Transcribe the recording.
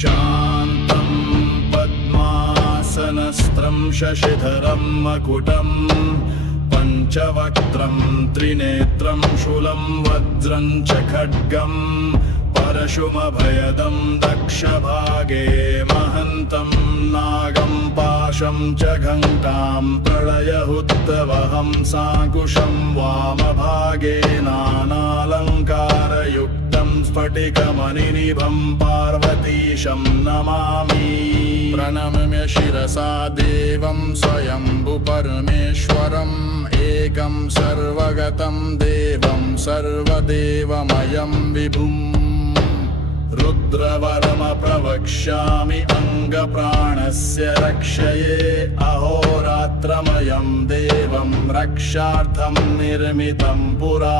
शान्तं पद्मासनस्त्रं शशिधरं मकुटं पञ्चवक्त्रं त्रिनेत्रं शूलं वज्रं च खड्गं परशुमभयदं दक्षभागे महन्तं नागं पाशं च घण्टां प्रलयहुत्तवहं साकुशं वामभागे नानालङ्कारयुक्तं स्फटिकमणिनिभं पार्वतीशं नमामि। प्रणम्य शिरसा देवं स्वयम्भुपरमेश्वरम् एकं सर्वगतं देवं सर्वदेवमयं विभुम् रुद्रवरमप्रवक्ष्यामि अङ्गप्राणस्य रक्षये अहोरात्रमयं देवं रक्षार्थं निर्मितं पुरा।